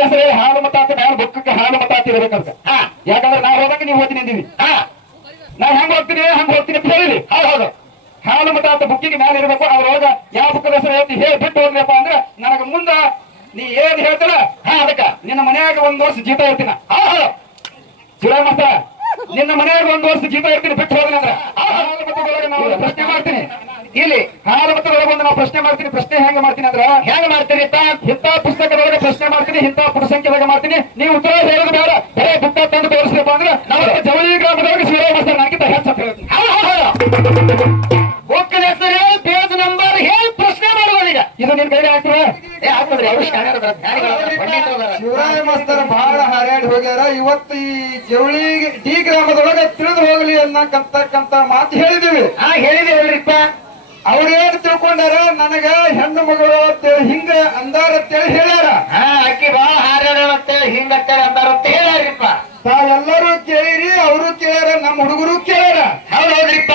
ಬುಕ್ಕದ ಹಾಲು ಮತಾತ ಮ್ಯಾಲ ಬೊಕ್ಕಕ್ಕೆ ಹಾಲು ಮತಾತ ಇರಬೇಕಂತ. ಹಾ. ಯಾಕಂದ್ರೆ ನಾವು ಹೋದಾಗ ನೀವು ಹೋಗ್ತೀನಿ ನಿಂದಿವಿ ಹಾ. ಹಂಗ ಹೋಗ್ತೀನಿ ಹಂಗ ಹೋಗ್ತೀನಿ ಹೇಳಿ ಹೌದು ಹೌದು. ಹಾಲು ಮತಾತ ಬುಕ್ಕಿಗೆ ಮ್ಯಾಲ ಇರಬೇಕು ಅದ್ರೊಳಗ ಯಾವ ಬುಕ್ಕದ ಹೆಸರು ಹೇಳ್ತಿ ಹೇಳಿ ಬಿಟ್ಟು ಹೋಗ್ಲಪ್ಪ ಅಂದ್ರೆ ನನಗ ಮುಂದ ನೀ ಏನ್ ಹೇಳ್ತಾರ? ಹಾ ಅದಕ್ಕ. ನಿನ್ನ ಮನ್ಯಾಗ ಒಂದ್ ವರ್ಷ ಜೀತ ಇರ್ತೀನ. ಹೌದು ಶಿವರಾಮ ನಿನ್ನ ಮನೆಯಾಗ ಒಂದ್ ವರ್ಷ ಜೀತ ಇರ್ತೀನಿ ಬಿಟ್ಟು ಹೋದ್ರೆ ನಾವು ಪ್ರಶ್ನೆ ಮಾಡ್ತೀನಿ. ಇಲ್ಲಿ. ಹಾಲು ಮತದೊಳಗೆ ಒಂದು ನಾವು ಪ್ರಶ್ನೆ ಮಾಡ್ತೀನಿ ಪ್ರಶ್ನೆ ಹೆಂಗ ಮಾಡ್ತೀನಿ ಅಂದ್ರೆ ಹೆಂಗ ಮಾಡ್ತೀರಿ ಇಂಥ ಹಿಂದ ಮಾಡ್ತೀನಿ ಇಂಥ ಪುಟಸಂಖ್ಯೆದಾಗ ಮಾಡ್ತೀನಿ. ನೀವು ಉತ್ತರ ಹೇಳೋದು ಬೇಡ. ಬರೇ ಬುಕ್ಕ ತಂದು ತೋರಿಸ್ಬೇಕು ಅಂದ್ರೆ ನಾವು ಜವಳಿ ಗ್ರಾಮದೊಳಗೆ ಶಿವರಾಮ ಮಾಸ್ತರ್ ನನಗಿಂತ ಹೆಚ್ಚು ಅಂತ ಹೌದು ಹೌದು ಬುಕ್ಕಿನ ಹೆಸರು ಹೇಳಿ ಪೇಜ್ ನಂಬರ್ ಹೇಳಿ ಪ್ರಶ್ನೆ ಮಾಡುವುದೀಗ ಇದು ನಿನ್ ಕೈಲಿ ಹಾಕ್ತೀವ ಏ ಹಾಕಿದ್ರಿ ಅವರು ಶಾಣ್ಯರು. ಶಿವರಾಯ ಮಾಸ್ತರ್ ಬಹಳ ಹಾರಾಡಿ ಹೋಗ್ಯಾರ. ಇವತ್ತು ಈ ಜವಳಿ ಡಿ ಗ್ರಾಮದೊಳಗೆ ತಿಳಿದು ಹೋಗ್ಲಿ ಅನ್ನಕ್ಕಂತಕ್ಕಂತ ಮಾತು ಹೇಳಿದೀವಿ ಹಾ ಹೇಳಿದೇವಲ್ರಿಪ್ಪ ಅವ್ರೇನ್ ತಿಳ್ಕೊಂಡಾರ ನನಗ ಹೆಣ್ಣು ಮಗಳು ಅಂತೇಳಿ ಹಿಂಗ ಅಂದಾರ ಅಂತೇಳಿ ಹೇಳ್ಯಾರ. ಹಾ ಅಕ್ಕಿ ಬಾ ಹಾರಾಡ ಅಂತೇಳಿ ಹಿಂಗತ್ತೇಳಿ ಅಂದಾರ ಅಂತ ಹೇಳ್ಯಾರಿಪ್ಪ. ತಾವೆಲ್ಲರೂ ಕೇಳಿರಿ ಅವರು ಕೇಳ್ಯಾರ ನಮ್ಮ ಹುಡುಗರು ಕೇಳ್ಯಾರ. ಹೌದು ಹೌದ್ರಿಪ್ಪ.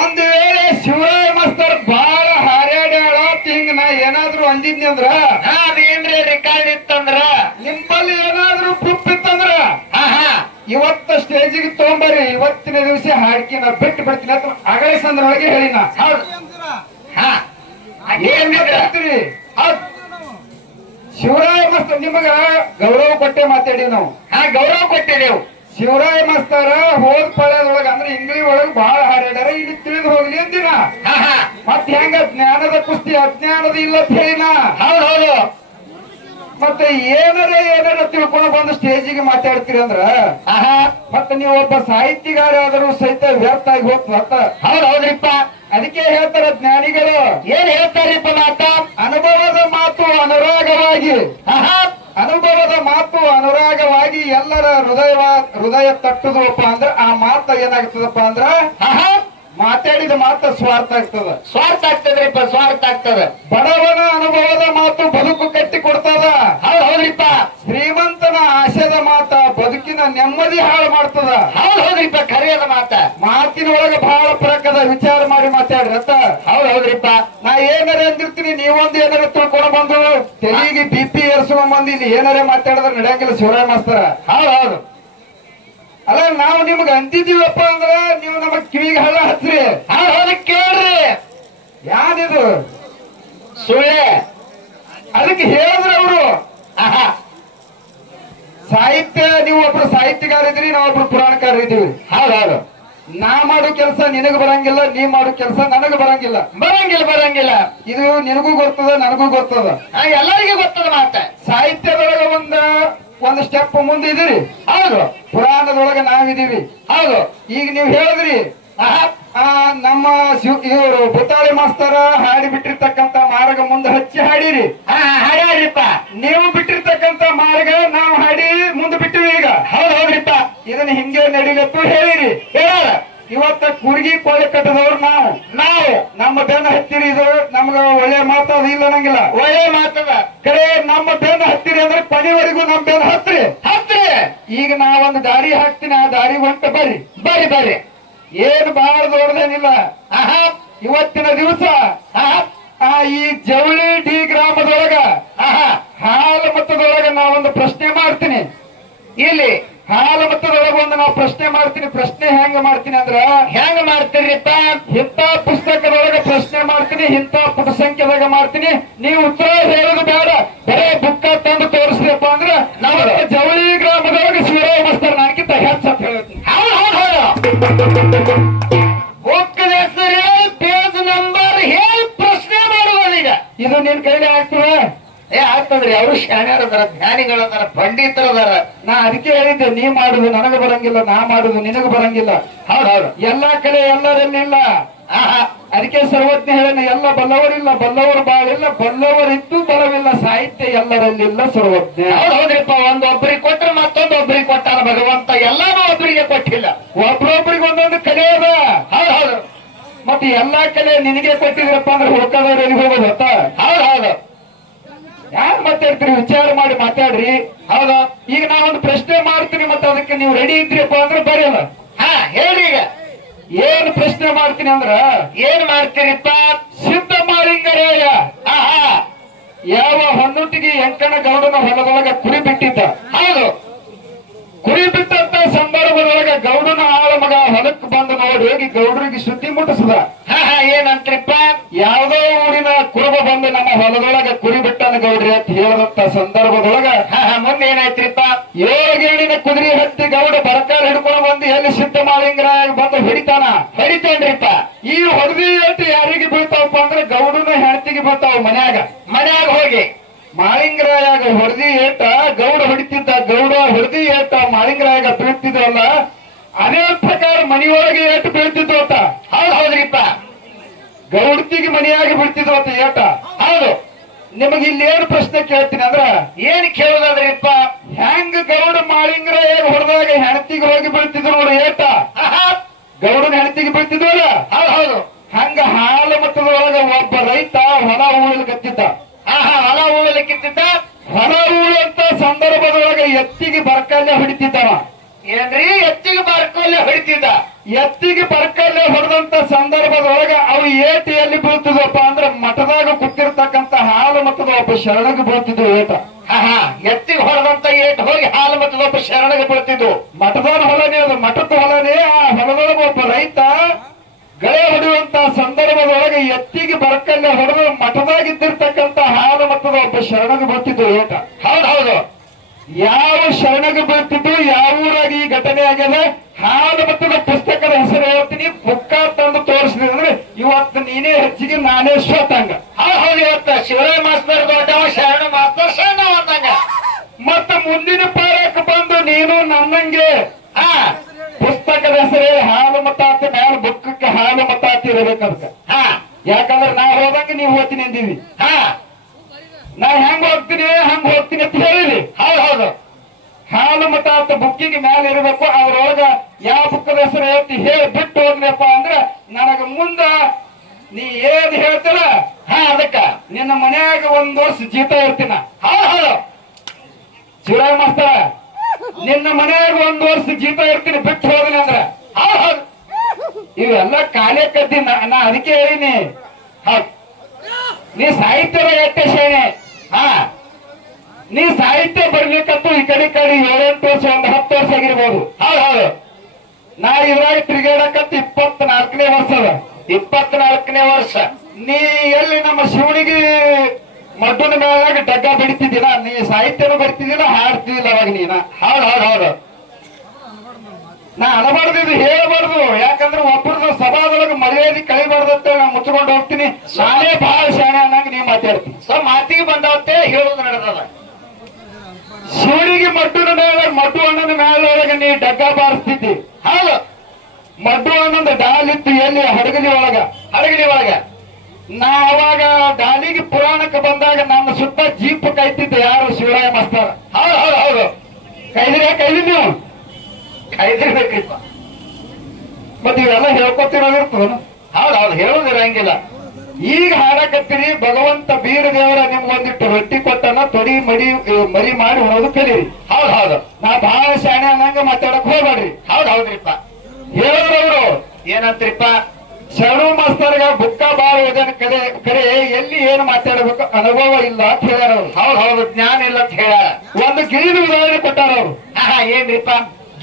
ಒಂದ್ ವೇಳೆ ಶಿವರಾಯ ಮಾಸ್ತರ್ ಬಾಳ ಹಾರ್ಯಾಡ್ಯಾಳ ಹಿಂಗ ನಾ ಏನಾದ್ರು ಅಂದಿದ್ನಿ ಅಂದ್ರ ಹಾ ಅದೇನ್ರಿ ರೆಕಾರ್ಡ್ ಇತ್ತಂದ್ರ? ನಿಮ್ಮಲ್ಲಿ ಏನಾದ್ರು ಪ್ರೂಫ್ ಇತ್ತಂದ್ರ? ಇವತ್ತ ಸ್ಟೇಜಿಗೆ ತಗೊಂಬರ್ರಿ ಇವತ್ತಿನ ದಿವಸ ಹಾಡ್ಕಿ ನಾ ಬಿಟ್ಟು ಬಿಡ್ತೀನಿ ಅಂತ ಅಗಳೆ ಸಂದ್ರೊಳಗೆ ಹೇಳಿನ. ಹೌದು ಹಾ ಏನ್ ಬೇಕಾ? ಹೇಳ್ತೀರಿ ಶಿವರಾಯ ಮಸ್ತ ನಿಮಗ ಗೌರವ ಕೊಟ್ಟೆ ಮಾತಾಡಿ ನಾವು. ಹಾ ಗೌರವ ಕೊಟ್ಟಿದ್ದೇವು ಶಿವರಾಯ ಮಸ್ತರ ಹೋದ್ ಪಳ್ಯದೊಳಗ ಅಂದ್ರೆ ಇಂಗ್ಲಿ ಒಳಗ ಬಹಳ ಹಾರಾಡ್ಯಾರ ಇಲ್ಲಿ ತಿಳಿದು ಹೋಗ್ಲಿ ಅಂದಿನ. ಹಾ ಹಾ. ಮತ್ ಹೆಂಗ ಜ್ಞಾನದ ಕುಸ್ತಿ ಅಜ್ಞಾನದ ಇಲ್ಲ ಅಂತ ಹೇಳಿನ. ಹೌದು ಹೌದು. ಮತ್ತೆ ಏನಾರ ಏನಾರ ತಿಳ್ಕೊಂಡು ಬಂದು ಸ್ಟೇಜಿಗೆ ಮಾತಾಡ್ತೀರಿ ಅಂದ್ರ ಆಹಾ. ಮತ್ತೆ ನೀವು ಒಬ್ಬ ಸಾಹಿತ್ಯಗಾರ ಆದರೂ ಸಹಿತ ವ್ಯರ್ಥ ಆಗಿ ಹೋಗ್ತ ಹೌದು ಹೌದ್ರಿಪ್ಪ. ಅದಕ್ಕೆ ಹೇಳ್ತಾರ ಜ್ಞಾನಿಗಳು ಏನ್ ಹೇಳ್ತಾರಿಪ್ಪ ಮಾತ ಅನುಭವದ ಮಾತು ಅನುರಾಗವಾಗಿ. ಅನುಭವದ ಮಾತು ಅನುರಾಗವಾಗಿ ಎಲ್ಲರ ಹೃದಯ ಹೃದಯ ತಟ್ಟುದಪ್ಪ ಅಂದ್ರ ಆ ಮಾತ ಏನಾಗ್ತದಪ್ಪ ಅಂದ್ರ ಮಾತಾಡಿದ ಮಾತ ಸ್ವಾರ್ಥ ಆಗ್ತದ. ಸ್ವಾರ್ಥ ಆಗ್ತದ್ರಿಪ್ಪ ಸ್ವಾರ್ಥ ಆಗ್ತದ. ಬಡವನ ಅನುಭವದ ಮಾತು ಬದುಕು ಕಟ್ಟಿ ಕೊಡ್ತದ. ಹೌದು ಹೌದ್ರಿಪ್ಪ. ಶ್ರೀಮಂತನ ಆಶಯದ ಮಾತ ಬದುಕಿನ ನೆಮ್ಮದಿ ಹಾಳು ಮಾಡ್ತದ. ಹೌದ್ ಹೌದ್ರಿಪ್ಪ ಕರೆಯದ ಮಾತ. ಮಾತಿನೊಳಗೆ ಬಹಳ ಹೌದ್ರಿಪ್ಪ ನಾ ಏನಾರ ಅಂದಿರ್ತೀನಿ ನೀವೊಂದು ಏನಾರ ತಿಳ್ಕೊಂಡು ಬಂದು ತೆಲಿಗೆ ಬಿ ಪಿ ಏರ್ಸುವ ಮಂದಿ ಇಲ್ಲಿ ಏನಾರ ಮಾತಾಡಿದ್ರೆ ನಡೆಯಂಗಿಲ್ಲ ಶಿವರಾಯ ಮಾಸ್ತರ. ಹೌದು ಹೌದು. ಅಲ್ಲ ನಾವು ನಿಮ್ಗೆ ಅಂತಿದೀವಪ್ಪ ಅಂದ್ರ ನೀವು ನಮಗ್ ಕಿವಿಗೆ ಹಳ್ಳ ಹಚ್ಚ್ರಿ ಹೌದು ಕೇಳ್ರಿ. ಯಾರಿದು ಸುಳ್ಳೆ. ಅದಕ್ಕೆ ಹೇಳಿದ್ರು ಅವರು. ಆಹಾ. ಸಾಹಿತ್ಯ ನೀವು ಒಬ್ರು ಸಾಹಿತ್ಯಗಾರ ಇದ್ರಿ ನಾವೊಬ್ರು ಪುರಾಣಕಾರ ಇದೀವಿ ಹೌದು ಹೌದು. ನಾ ಮಾಡೋ ಕೆಲಸ ನಿನಗ ಬರಂಗಿಲ್ಲ ನೀ ಮಾಡೋ ಕೆಲಸ ನನಗ ಬರಂಗಿಲ್ಲ. ಬರಂಗಿಲ್ಲ ಬರಂಗಿಲ್ಲ. ಇದು ನಿನಗೂ ಗೊತ್ತದ ನನಗೂ ಗೊತ್ತದ. ಎಲ್ಲರಿಗೂ ಗೊತ್ತದ ಮಾತ. ಸಾಹಿತ್ಯದೊಳಗ ಒಂದ ಒಂದ್ ಸ್ಟೆಪ್ ಮುಂದೆ ಇದೀರಿ. ಹೌದು. ಪುರಾಣದೊಳಗ ನಾವಿದೀವಿ. ಹೌದು. ಈಗ ನೀವು ಹೇಳಿದ್ರಿ ನಮ್ಮ ಶಿವ್ ಇವರು ಬುತ್ತಾಳಿ ಮಾಸ್ತರ ಹಾಡಿ ಬಿಟ್ಟಿರ್ತಕ್ಕಂತ ಮಾರ್ಗ ಮುಂದೆ ಹಚ್ಚಿ ಹಾಡಿರಿ. ಹಾ ಹಾಡ್ಯಾಡ್ರಿಪ್ಪ ನೀವು ಬಿಟ್ಟಿರ್ತಕ್ಕಂತ ಮಾರ್ಗ ನಾವು ಹಾಡಿ ಮುಂದೆ ಬಿಟ್ಟಿವಿ ಈಗ. ಹೌದು ಹೌದ್ರಿಪ್ಪ. ಇದನ್ನ ಹಿಂಗೆ ನಡಿಲತ್ತು ಹೇಳಿರಿ. ಹೇಳ ಇವತ್ತ ಕುರ್ಗಿ ಕೋಳಿ ಕಟ್ಟದವ್ರು ನಾವು. ನಾವು? ನಮ್ಮ ಬೆನ್ನ ಹತ್ತಿರಿ ಇದು. ನಮ್ಗ ಒಳ್ಳೆ ಮಾತಾದ ಇಲ್ಲ ಅನ್ನಂಗಿಲ್ಲ. ಒಳ್ಳೆ ಮಾತದ ಕರೆ ನಮ್ಮ ಬೆನ್ನ ಹತ್ತಿರಿ ಅಂದ್ರೆ ಕೊನೆವರೆಗೂ ನಮ್ಮ ಬೆನ್ನ ಹತ್ತಿರಿ ಹತ್ರಿ. ಈಗ ನಾವೊಂದು ದಾರಿ ಹಾಕ್ತೀನಿ. ಆ ದಾರಿ ಹೊಂಟ ಬರ್ರಿ. ಬರ್ರಿ ಬರ್ರಿ. ಏನು ಬಹಳ ದೊಡ್ಡದೇನಿಲ್ಲ ಆಹಾ, ಇವತ್ತಿನ ದಿವಸ ಆ ಈ ಜವಳಿ ಡಿ ಗ್ರಾಮದೊಳಗ, ಆಹಾ, ಹಾಲು ಮತದೊಳಗ ನಾವೊಂದು ಪ್ರಶ್ನೆ ಮಾಡ್ತೀನಿ. ಇಲ್ಲಿ ಹಾಲು ಮತದೊಳಗ ಒಂದು ನಾವು ಪ್ರಶ್ನೆ ಮಾಡ್ತೀನಿ. ಪ್ರಶ್ನೆ ಹೆಂಗ ಮಾಡ್ತೀನಿ ಅಂದ್ರ ಹೆಂಗ ಮಾಡ್ತೀರಿಪ್ಪ ಇಂಥ ಪುಸ್ತಕದೊಳಗ ಪ್ರಶ್ನೆ ಮಾಡ್ತೀನಿ ಇಂಥ ಪುಟ ಸಂಖ್ಯೆದಾಗ ಮಾಡ್ತೀನಿ. ನೀವು ಉತ್ತರ ಹೇಳೋದು ಬೇಡ. ಬರೇ ಬುಕ್ಕ ತಂದು ತೋರಿಸ್ರಿಪ್ಪ ಅಂದ್ರ ನಾವು ಜವಳಿ ಗ್ರಾಮದೊಳಗೆ ಸೂರ್ಯ ಮಸ್ತಾರ ನನಗಿಂತ ಹೆಚ್ಚು ಅಂತ ಹೇಳ್ತೀನಿ ಏ ಯಾರು ಅವರು ಶಾಣ್ಯರು ಅದಾರ ಜ್ಞಾನಿಗಳು ಅದಾರ ಪಂಡಿತರು ಅದಾರ ನಾ ಅದಕ್ಕೆ ಹೇಳಿದ್ದೆ ನೀ ಮಾಡುದು ನನಗೆ ಬರಂಗಿಲ್ಲ ನಾ ಮಾಡುದು ನಿನಗೆ ಬರಂಗಿಲ್ಲ. ಹೌದೌದು ಹೌದು. ಎಲ್ಲಾ ಕಡೆ ಎಲ್ಲರಲ್ಲಿಲ್ಲ. ಆಹಾ ಅದಕ್ಕೆ ಸರ್ವಜ್ಞ ಹೇಳನ ಎಲ್ಲ ಬಲ್ಲವರಿಲ್ಲ ಬಲ್ಲವರು ಬಾಳಿಲ್ಲ ಬಲ್ಲವರಿದ್ದು ಬಲವಿಲ್ಲ ಸಾಹಿತ್ಯ ಎಲ್ಲರಲ್ಲಿಲ್ಲ ಸರ್ವಜ್ಞ. ಹೌದು ಒಂದೊಬ್ಬರಿಗೆ ಕೊಟ್ರೆ ಮತ್ತೊಂದು ಒಬ್ಬರಿಗೆ ಕೊಟ್ಟಾನ ಭಗವಂತ ಎಲ್ಲಾನು ಒಬ್ಬರಿಗೆ ಕೊಟ್ಟಿಲ್ಲ. ಒಬ್ರೊಬ್ರಿಗೆ ಒಂದೊಂದು ಕಲೆ ಅದ. ಹೌದೌದು ಹೌದು. ಮತ್ತೆ ಎಲ್ಲಾ ಕಲೆ ನಿನಗೆ ಕೊಟ್ಟಿದ್ರಪ್ಪ ಅಂದ್ರೆ ಹುಡುಕದವ್ರು ಎಲ್ಲಿ ಹೋಗೋದು ಗೊತ್ತಾ? ಹೌದೌದು ಹೌದು. ಯಾರು ಮಾತಾಡ್ತೀರಿ ವಿಚಾರ ಮಾಡಿ ಮಾತಾಡ್ರಿ. ಹೌದಾ? ಈಗ ನಾನೊಂದು ಪ್ರಶ್ನೆ ಮಾಡ್ತೀನಿ ಮತ್ತೆ ಅದಕ್ಕೆ ನೀವು ರೆಡಿ ಇದ್ರಿಪ್ಪ ಅಂದ್ರೆ ಬರೆಯಲ್ಲ ಹಾ ಹೇಳಿ ಈಗ. ಏನ್ ಪ್ರಶ್ನೆ ಮಾಡ್ತೀನಿ ಅಂದ್ರ ಏನ್ ಮಾಡ್ತೀರಿಪ್ಪ? ಸಿದ್ಧ ಮಾಲಿಂಗರಾಯ ಆಹಾ. ಯಾವ ಹೊನ್ನುಟ್ಟಿಗೆ ಎಂಕಣ್ಣ ಗೌಡನ ಹೊಲದೊಳಗ ಕುರಿ ಬಿಟ್ಟಿದ್ದ. ಹೌದು. ಕುರಿ ಬಿಟ್ಟಂತ ಸಂದರ್ಭದೊಳಗ ಗೌಡನ ಆಳ ಮಗ ಹೊಲಕ್ಕೆ ಬಂದು ನೋಡಿ ಹೋಗಿ ಗೌಡರಿಗೆ ಸುದ್ದಿ ಮುಟ್ಟಿಸದ. ಹಾ ಹಾ ಏನಂತ್ರಿಪ್ಪ? ಯಾವ್ದೋ ಊರಿನ ಕುರುಬ ಬಂದು ನಮ್ಮ ಹೊಲದೊಳಗ ಕುರಿ ಬಿಟ್ಟನ ಗೌಡ್ರಿ ಅಂತ ಹೇಳದಂತ ಸಂದರ್ಭದೊಳಗ ಮುಂದೆ ಏನಾಯ್ತ್ರಿಪ್ಪ? ಏಳಿನ ಕುದುರೆ ಹತ್ತಿ ಗೌಡ ಬರಕಾಲ ಹಿಡ್ಕೊಂಡು ಬಂದು ಎಲ್ಲಿ ಸಿದ್ಧ ಮಾಡಿಂಗ್ರ ಬಂದು ಹಿಡಿತಾನ? ಹಿಡಿತೇನ್ರಿಪ್ಪ? ಈ ಹೊಡೆದಿ ಅಂತ ಯಾರಿಗೆ ಬೀಳ್ತಾವಪ್ಪ ಅಂದ್ರೆ ಗೌಡನ ಹೆಂಡತಿಗೆ ಬೀಳ್ತಾವ ಮನ್ಯಾಗ. ಮನ್ಯಾಗ ಹೋಗಿ. ಮಾಳಿಂಗರಾಯಾಗ ಹೊಡೆದಿ ಏಟ ಗೌಡ ಹೊಡಿತಿದ್ದ ಗೌಡ ಹೊಡೆದಿ ಏಟ ಮಾಳಿಂಗರಾಯಾಗ ಬೀಳ್ತಿದ್ವಲ್ಲ ಅದೇ ಪ್ರಕಾರ ಮನೆಯೊಳಗೆ ಏಟು ಬೀಳ್ತಿದ್ವು ಅಂತ ಹೌದು ಹೌದ್ರಿಪ್ಪ ಗೌಡತಿಗೆ ಮನೆಯಾಗಿ ಬೀಳ್ತಿದ್ವು ಅಂತ ಏಟ. ಹೌದು. ನಿಮಗೆ ಇಲ್ಲಿ ಏನು ಪ್ರಶ್ನೆ ಕೇಳ್ತೀನಿ ಅಂದ್ರ ಏನ್ ಕೇಳೋದಾದ್ರಿಪ್ಪ ಹೆಂಗ್ ಗೌಡ ಮಾಳಿಂಗರಾಯಾಗ ಹೊಡೆದಾಗ ಹೆಣತಿಗೆ ಹೋಗಿ ಬೀಳ್ತಿದ್ರು ನೋಡಿ ಏಟ. ಗೌಡನ ಹೆಣತಿಗೆ ಬೀಳ್ತಿದ್ವಲ್ಲ? ಹೌದು ಹೌದು. ಹಂಗ ಹಾಲು ಮಟ್ಟದೊಳಗ ಒಬ್ಬ ರೈತ ಹೊಲ ಉಳಿಲ್ಕತ್ತಿದ್ದ ಹಾ ಹಾ ಹೊಲ ಉಳಲಿಕ್ಕಿದ್ದ ಹೊಲ ಉಳುವಂತ ಸಂದರ್ಭದೊಳಗ ಎತ್ತಿಗೆ ಬರ್ಕಲ್ಯ ಹೊಡಿತಿದ್ದವ. ಏನ್ರಿ? ಎತ್ತಿಗೆ ಬಾರ್ಕೊಲ್ಲೇ ಹೊಡಿತಿದ್ದ? ಎತ್ತಿಗೆ ಬರ್ಕಲ್ಲೆ ಹೊಡೆದಂತ ಸಂದರ್ಭದೊಳಗ ಅವು ಏಟು ಎಲ್ಲಿ ಬೀಳ್ತಿದ್ವಪ್ಪ ಅಂದ್ರೆ ಮಠದಾಗ ಕೂತಿರ್ತಕ್ಕಂತ ಹಾಲು ಮತ್ತದ ಒಬ್ಬ ಶರಣಗೆ ಬೀಳ್ತಿದ್ವು ಏಟ. ಹಾ ಎತ್ತಿಗೆ ಹೊಡೆದಂತ ಏಟ್ ಹೋಗಿ ಹಾಲು ಮತ್ತು ಒಬ್ಬ ಶರಣಗೆ ಬೀಳ್ತಿದ್ವು. ಮಠದಾನ ಹೊಲನೇ ಅದು ಮಠದ ಹೊಲನೇ ಆ ಹೊಲದೊಳಗ ಒಬ್ಬ ರೈತ ಸಂದರ್ಭದೊಳಗೆ ಎತ್ತಿಗೆ ಬರಕಲ್ಲ ಹೊಡೆದು ಮಠದಾಗಿದ್ದಿರ್ತಕ್ಕಂತ ಹಾಲು ಮಟ್ಟದ ಒಬ್ಬ ಶರಣಗೆ ಬರ್ತಿದ್ರು ಏಟ ಹೌದು ಹೌದು. ಯಾವ ಶರಣಗೆ ಬರ್ತಿದ್ರು ಯಾವ ಊರಾಗಿ ಈ ಘಟನೆ ಆಗ್ಯದ ಹಾಲು ಮತ್ತದ ಪುಸ್ತಕದ ಹೆಸರು ಹೇಳ್ತೀನಿ ಬುಕ್ಕ ತಂದು ತೋರಿಸಿದೆ ಅಂದ್ರೆ ಇವತ್ತು ನೀನೇ ಹೆಚ್ಚಿಗೆ ನಾನೇ ಸ್ವತಂಗ ಹೌದು ಹೌದು ಇವತ್ತ ಶಿವರಾಯ ಮಾಸ್ತರ್ ದೊಡ್ಡವ ಶರಣ ಮಾಸ್ತರ್ ಶರಣ ಅಂದಂಗ ಮತ್ತ ಮುಂದಿನ ಪಾರಕ್ಕೆ ಬಂದು ನೀನು ನನ್ನಂಗೆ ಹಾ. ಪುಸ್ತಕದ ಹೆಸರೇ ಹಾಲು ಮತಾತಿ ಮ್ಯಾಲ ಬುಕ್ಕಕ್ಕೆ ಹಾಲು ಮತಾತಿ ಇರಬೇಕಂತ ಹಾ ಯಾಕಂದ್ರೆ ನಾ ಹೋದಂಗ ನೀವು ಹೋಗ್ತೀನಿ ಅಂದೀವಿ. ಹಾ. ನಾ ಹೆಂಗ್ ಹೋಗ್ತೀನಿ, ಹಂಗ ಹೋಗ್ತೀನಿ ಅಂತ ಹೇಳಿರಿ ಹೌದು ಹೌದು. ಹಾಲು ಮತ ಅಂತ ಬುಕ್ಕಿಗೆ ಮೇಲೆ ಇರಬೇಕು, ಅದ್ರೊಳಗ ಯಾವ ಬುಕ್ಕದ ಹೆಸರು ಹೇಳ್ತಿ ಹೇಳಿ ಬಿಟ್ಟು ಹೋದ್ನಪ್ಪ ಅಂದ್ರ ನನಗ ಮುಂದ ನೀ ಏನ್ ಹೇಳ್ತೀರ ಹಾ, ಅದಕ್ಕ. ನಿನ್ನ ಮನ್ಯಾಗ ಒಂದ್ ವರ್ಷ ಜೀತ ಇರ್ತೀನ. ಹೌದು ಹೌದು. ಶಿವರಾಯ ಮಾಸ್ತರ, ನಿನ್ನ ಮನೆಯಾಗ ಒಂದ್ ವರ್ಷ ಜೀತ ಇರ್ತೀನಿ, ಬಿಟ್ಟು ಹೋಗ್ಲಿ ಅಂದ್ರ. ಹೌದು ಇವೆಲ್ಲ ಕಾಲೇ ಕದ್ದಿ ನಾ ಅದಕ್ಕೆ ಹೇಳಿನಿ. ಹೌದ್. ನೀ ಸಾಹಿತ್ಯದ ಎಟ್ಟೆ ಶೇಣೆ? ಹಾ. ನೀ ಸಾಹಿತ್ಯ ಬರ್ಲಿಕ್ಕಂತೂ ಈ ಕಡೆ ಕಡೆ ಏಳೆಂಟು ವರ್ಷ, ಒಂದು ಹತ್ತು ವರ್ಷ ಆಗಿರ್ಬೋದು. ಹೌದು ಹೌದು. ನಾ ಇದ್ರಾಗ ತಿರುಗಾಡಕಂತ ಇಪ್ಪತ್ ನಾಲ್ಕನೇ ವರ್ಷ ಅದ. ಇಪ್ಪತ್ನಾಲ್ಕನೇ ವರ್ಷ. ನೀ ಎಲ್ಲಿ ನಮ್ಮ ಶಿವನಿಗೆ ಮಡ್ಡನ ಮೇಲಾಗ ಡಗ್ಗ ಬಡಿತಿದ್ದಿಲ್ಲ ನೀ ಸಾಹಿತ್ಯನೂ ಬರ್ತಿದ್ದೀನ ಹಾಡ್ತಿದ್ದಿಲ್ಲ ಅವಾಗ ನೀನ. ಹೌದು ಹೌದು ಹೌದು. ನಾ ಅನಬಾರ್ದು, ಇದು ಹೇಳಬಾರ್ದು. ಯಾಕಂದ್ರೆ ಒಬ್ಬರದು ಸಭಾದೊಳಗೆ ಮರ್ಯಾದೆ ಕಳಿಬಾರ್ದಂತ ನಾ ಮುಚ್ಚಿಕೊಂಡು ಹೋಗ್ತೀನಿ. ನಾನೇ ಬಹಳ ಮಾತಾಡ್ತೀನಿ ಸೊ ಮಾತಿಗೆ ಬಂದವತ್ತೆ ಹೇಳುದು ನಡೆದದ. ಶಿವನಿಗೆ ಮಡ್ಡುನ ಮೇಲೆ ಮಡ್ಡು ಅಣ್ಣನ ಮೇಲೊಳಗೆ ನೀ ಡಗ್ಗ ಬಾರಿಸ್ತಿದ್ದಿ. ಹೌದು. ಮಡ್ಡು ಅಣ್ಣಂದ ಡಾಲಿತ್ತು ಎಲ್ಲಿ? ಹಡಗಲಿ ಒಳಗ. ಹಡಗಲಿ ಒಳಗ. ನಾ ಅವಾಗ ಡಾಲಿಗೆ ಪುರಾಣಕ್ಕೆ ಬಂದಾಗ ನನ್ನ ಸುತ್ತ ಜೀಪ್ ಕಾಯ್ತಿದ್ದೆ ಯಾರು? ಶಿವರಾಯ ಮಾಸ್ತಾರ. ಹೌದು ಹೌದು ಹೌದು. ಕೈದಿರ ಕೈದಿ ನೀವು? ಕಾಯ್ದಿರ್ಬೇಕ್ರಿಪ್ಪ ಮತ್ತೆ ಇವೆಲ್ಲ ಹೇಳ್ಕೊತಿರೋದಿರ್ತದ ಹೌದು ಹೌದು, ಹೇಳುದಿರಂಗಿಲ್ಲ. ಈಗ ಹಾಡಕತ್ತೀರಿ ಭಗವಂತ ಬೀರ ದೇವರ ನಿಮ್ಗೊಂದಿಟ್ಟು ರೊಟ್ಟಿ ಕೊಟ್ಟನ, ತೊಡಿ ಮಡಿ ಮರಿ ಮಾಡಿ ಹೊರದು ಕಲೀರಿ. ಹೌದ್, ಹೌದು. ನಾ ಭಾಳ ಶಾಣೆ ಅನ್ನಂಗ ಮಾತಾಡಕ್ ಹೋಗ್ಬೇಡ್ರಿ. ಹೌದ್, ಹೌದ್ರಿಪ್ಪ. ಹೇಳೋರವ್ರು, ಏನಂತ್ರಿಪ್ಪ? ಶರಣು ಮಾಸ್ತರ್ಗ ಬುಕ್ಕ ಬಾಳ ಕರೆ ಕರೆ, ಎಲ್ಲಿ ಏನ್ ಮಾತಾಡಬೇಕು ಅನುಭವ ಇಲ್ಲ ಅಂತ ಹೇಳ್ಯಾರ ಹೌದು ಹೌದು. ಜ್ಞಾನ ಇಲ್ಲ ಅಂತ ಹೇಳ ಒಂದು ಗಿರಿದ ಉದಾಹರಣೆ ಕೊಟ್ಟಾರ ಅವ್ರು ಹಾ ಏನ್ರಿಪ್ಪ?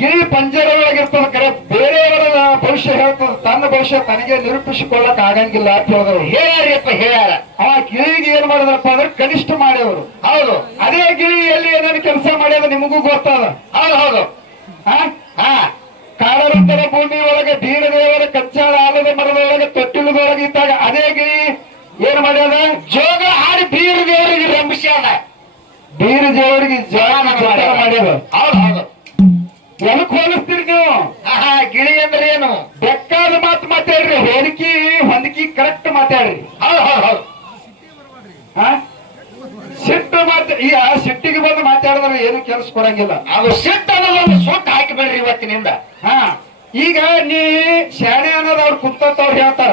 ಗಿರಿ ಪಂಜರ ಒಳಗಿರ್ತದ ಕರೆ ಬೇರೆಯವರ ಭವಿಷ್ಯ ಹೇಳ್ತದ ತನ್ನ ಭವಿಷ್ಯ ತನಗೆ ನಿರೂಪಿಸಿಕೊಳ್ಳಕ್ ಆಗಂಗಿಲ್ಲ ಅಂತ ಹೇಳಿದವರು ಹೇಳ್ಯಾರಿಪ್ಪ ಹೇಳ್ಯಾರ ಆ ಗಿಳಿಗೆ ಏನ್ ಮಾಡಿದ್ರಪ್ಪ ಅಂದ್ರೆ ಕನಿಷ್ಠ ಮಾಡ್ಯವರು. ಹೌದು. ಅದೇ ಗಿಳಿ ಎಲ್ಲಿ ಏನೇನು ಕೆಲಸ ಮಾಡ್ಯದ ನಿಮಗೂ ಗೊತ್ತದ? ಹೌದು ಹೌದು. ಹಾ ಹಾ ಕಾಡರಂತರ ಭೂಮಿ ಒಳಗೆ ಬೀರದೇವರ ಕಚ್ಚಾಳ ಆಲದ ಮರದೊಳಗೆ ತೊಟ್ಟಿಲದೊಳಗೆ ಇದ್ದಾಗ ಅದೇ ಗಿಳಿ ಏನ್ ಮಾಡ್ಯದ? ಜೋಗ ಹಾಡಿ ಬೀರದೇವರಿಗೆ ರಂಭಿಸ್ಯಾದ. ಬೀರು ದೇವರಿಗೆ ಜಾನ ಮಾಡ್ಯದ. ಹೌದು ಹೌದು. ಎದಕ್ ಹೋಲಿಸ್ತೀರಿ ನೀವು? ಹಾ ಹಾ ಗಿಳಿ ಅಂದ್ರೆ ಏನು? ಬೆಕ್ಕಾದ ಮಾತು ಮಾತಾಡ್ರಿ ಹೋಲಿಕೆ ಹೊಂದಿಕೆ ಕರೆಕ್ಟ್ ಮಾತಾಡ್ರಿ. ಹೌದು ಹೌದು ಹೌದು. ಹಾ ಸಿಟ್ಟು ಮಾತು ಈಗ ಸಿಟ್ಟಿಗೆ ಬಂದು ಮಾತಾಡಿದ್ರೆ ಏನು ಕೆಲಸ ಕೊಡಂಗಿಲ್ಲ. ಅದು ಸಿಟ್ಟು ಅನ್ನೋದೊಂದು ಸುಟ್ಟು ಹಾಕಿಬಿಡ್ರಿ ಇವತ್ತಿನಿಂದ. ಹಾ ಈಗ ನೀ ಶಾಣೆ ಅನ್ನೋದು ಅವ್ರು ಕುಂತವ್ರು ಹೇಳ್ತಾರ.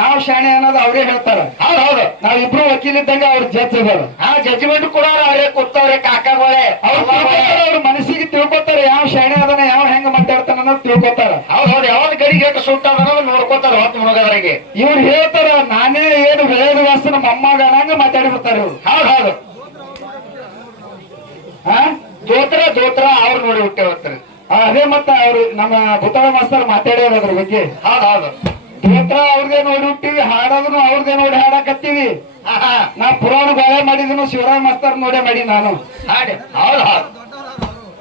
ನಾವ್ ಶಾಣೆ ಅನ್ನೋದು ಅವ್ರೇ ಹೇಳ್ತಾರ. ಹೌದ್ ಹೌದು. ನಾವಿಬ್ರು ವಕೀಲ ಇದ್ದಂಗ ಅವ್ರ ಜಡ್ಜ್ ಇದಾರ. ಆ ಜಡ್ಜ್ಮೆಂಟ್ ಕೂಡ ಅವರೇ ಕುತ್ತವ್ರೆ ಕಾಕಾಗಳೇ. ಅವ್ರು ತಿಳ್ಕೊತಾರ ಅವ್ರ ಅವ್ರು ಗಡಿಗೆ ಎಷ್ಟು ಸುಟ್ಟ ಅನ್ನೋದು ನೋಡ್ಕೊತಾರ ಹೊತ್ತು ಮುಳುಗದರಿಗೆ. ಇವ್ರು ಹೇಳ್ತಾರ ನಾನೇ ಏನು ಹೇಳುವ ನಮ್ಮ ಅಮ್ಮಗ ನಂಗೆ ಮಾತಾಡಿಬಿಡ್ತಾರ ಇವ್ರು. ಹೌದು ಹೌದು. ಹಾ ಜೋತ್ರ ಜೋತ್ರ ಅವ್ರು ನೋಡಿ ಹುಟ್ಟೆ ಹೋಗ್ತಾರೆ. ಅದೇ ಮತ್ತ ಅವ್ರು ನಮ್ಮ ಭೂತಾಳ ಮಾಸ್ತರ್ ಮಾತಾಡ್ಯಾರ ಅದ್ರ ಬಗ್ಗೆ. ಹೌದು ಹೌದು. ಅವ್ರದೇ ನೋಡಿ ಹುಟ್ಟಿವಿ ಹಾಡೋದನ್ನು ಅವ್ರಿಗೆ ನೋಡಿ ಹಾಡಾಕತ್ತೀವಿ. ನಾ ಪುರಾಣ ಬಾಳೆ ಮಾಡಿದನು ಶಿವರಾಮ್ ಮಾಸ್ತರ್ ನೋಡೇ ಮಾಡಿ ನಾನು. ಹಾಡಿ. ಹೌದು ಹೌದು.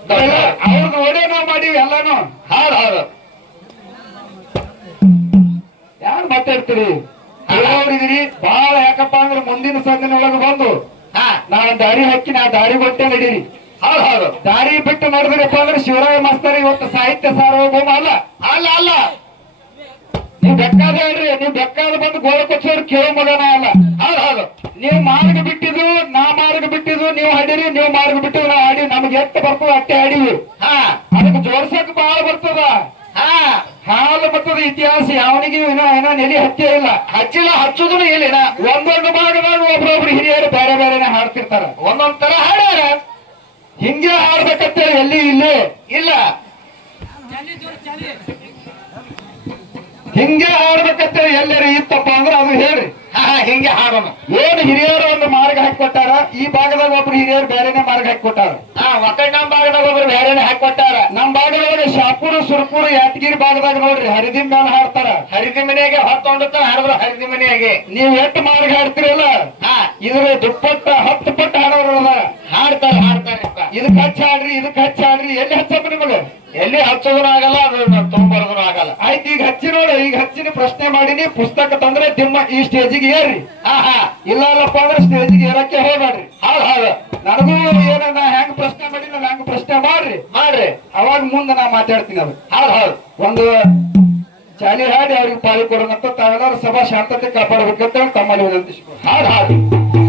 ಅವ್ರ ನೋಡೇ ನಾವು ಮಾಡೀವಿ ಎಲ್ಲಾನು. ಹೌದು ಹೌದು ಯಾರು ಮಾತಾಡ್ತೀರಿ? ಅವ್ರಿದಿರಿ ಬಹಳ ಯಾಕಪ್ಪ ಅಂದ್ರೆ ಮುಂದಿನ ಸಂದಿನೊಳಗೆ ಬಂದು. ಹಾ. ನಾನು ದಾರಿ ಹಾಕಿ ನಾ ದಾರಿ ಬಿಟ್ಟೆ ನಡೀರಿ. ದಾರಿ ಬಿಟ್ಟು ನಡೆದ್ರಪ್ಪ ಅಂದ್ರೆ ಶಿವರಾಯ ಮಾಸ್ತರ್ ಇವತ್ತು ಸಾಹಿತ್ಯ ಸಾರ್ವಭೌಮ ಅಲ್ಲ. ಅಲ್ಲ ಅಲ್ಲ. ನೀವು ಬೆಕ್ಕಾದ ಹೇಳ್ರಿ ನೀವು ಬೆಕ್ಕಾದ ಬಂದು ಗೋಳ ಕೊಚ್ಚೋರು ಕೇಳೋ ಮಗನ ಅಲ್ಲ. ಹೌದು ಹೌದು. ನೀವು ಮಾರ್ಗ ಬಿಟ್ಟಿದ್ರು ನಾ ಮಾರ್ಗ ಬಿಟ್ಟಿದ್ರು ನೀವು ಹಾಡಿರಿ ನೀವು ಮಾರ್ಗ ಬಿಟ್ಟಿದ್ರು ನಾ ಹಾಡಿ ನಮ್ಗೆ ಎಷ್ಟು ಬರ್ತದ ಅಟ್ಟೆ ಹಾಡಿವಿ. ಹಾ. ಅದಕ್ಕೆ ಜೋಡ್ಸಕ್ ಬಹಳ ಬರ್ತದ. ಹಾ. ಹಾಲು ಬರ್ತದ ಇತಿಹಾಸ ಯಾವನಿಗೆ ಏನೋ ಏನೋ ನೆಲೆ ಹಚ್ಚೇ ಇಲ್ಲ. ಹಚ್ಚಿಲ್ಲ ಹಚ್ಚುದನು ಇಲ್ಲಿನ ಒಂದೊಂದು ಭಾಗದಾಗ ಒಬ್ರೊಬ್ರು ಹಿರಿಯರು ಬೇರೆ ಬೇರೆನೆ ಹಾಡ್ತಿರ್ತಾರ. ಒಂದೊಂದ್ ತರ ಹಾಡ್ಯಾರ. ಹಿಂಗೆ ಹಾಡ್ಬೇಕಂತೇಳಿ ಎಲ್ಲಿ ಇಲ್ಲಿ. ಇಲ್ಲ. ಹಿಂಗೆ ಹಾಡ್ಬೇಕಂತೇಳಿ ಎಲ್ಲರೂ ಇತ್ತಪ್ಪ ಅಂದ್ರೆ ಅದು ಹೇಳ್ರಿ. ಹಾ ಹಾ ಹಿಂಗೆ ಹಾಡೋಣ. ಏನ್ ಹಿರಿಯರು ಒಂದು ಮಾರ್ಗ ಹಾಕಿಕೊಟ್ಟಾರ ಈ ಭಾಗದಾಗ ಒಬ್ರು ಹಿರಿಯರು ಬೇರೆನೆ ಮಾರ್ಗ ಹಾಕಿಕೊಟ್ಟಾರ. ನಮ್ಮ ಭಾಗದಾಗ ಒಬ್ರು ಬೇರೆನೆ ಹಾಕೊಟ್ಟಾರ ನಮ್ ಭಾಗದೊಳಗೆ ಶಾಪುರ ಸುರ್ಪುರ ಯಾದಗಿರಿ ಭಾಗದಾಗ ನೋಡ್ರಿ ಹರಿದಿನ ಮೇಲೆ ಹಾಡ್ತಾರ. ಹರಿದಿ ಮನೆಯಾಗೆ ಹಾಡಿದ್ರು ಹರಿದಿ ಮನೆಯಾಗೆ. ನೀವ್ ಎಷ್ಟು ಮಾರ್ಗ ಹಾಡ್ತಿರಲ್ಲ? ಇದ್ರ ದುಪ್ಪಟ್ಟ ಹತ್ತು ಪಟ್ಟ ಹಾಡೋರು ಹಾಡ್ತಾರೆ ಹಾಡ್ತಾರೆ ಇದು ಹಚ್ಚ ಹಾಡ್ರಿ ಇದಕ್ಕೆ ಹಚ್ಚ ಹಾಡ್ರಿ. ಎಲ್ಲಿ ಹಚ್ಚಪ್ಪ ನಿಮಗೆ ಎಲ್ಲಿ ಹಚ್ಚೋದ್ರ ಆಗಲ್ಲ ಅದು ತುಂಬರ್ದ್ರ ಆಗಲ್ಲ. ಆಯ್ತು ಈಗ ಹಚ್ಚಿ ನೋಡು ಈಗ ಹಚ್ಚಿನ ಪ್ರಶ್ನೆ ಮಾಡಿನಿ. ಪುಸ್ತಕ ತಂದ್ರೆ ನಿಮ್ಮ ಈ ಸ್ಟೇಜಿಗೆ ಏರ್ರಿ. ಆಹಾ ಹಾ. ಇಲ್ಲ ಅಲ್ಲಪ್ಪ ಅಂದ್ರೆ ಸ್ಟೇಜಿಗೆ ಏರಕ್ಕೆ ಹೋಗ್ಬೇಡ್ರಿ. ಹಾ ಹಾ ನನಗೂ ಏನ ನಾ ಹೆಂಗ್ ಪ್ರಶ್ನೆ ಮಾಡಿ ನಾನು ಹೆಂಗ್ ಪ್ರಶ್ನೆ ಮಾಡ್ರಿ. ಮಾಡ್ರಿ. ಅವಾಗ ಮುಂದೆ ನಾ ಮಾತಾಡ್ತೀನಿ ಅದು. ಹಾಳ ಹೌದು. ಒಂದು ಚಾಲಿ ಹಾಡಿ ಅವ್ರಿಗೆ ಪಾಳಿ ಕೊಡೋಣಂತ ತಾವೆಲ್ಲರೂ ಸಭಾ ಶಾಂತತೆ ಕಾಪಾಡಬೇಕಂತ ತಮ್ಮಲ್ಲಿ ವಿನಂತಿಸಿಕೊಂಡು ಹಾಡು ಹೌದು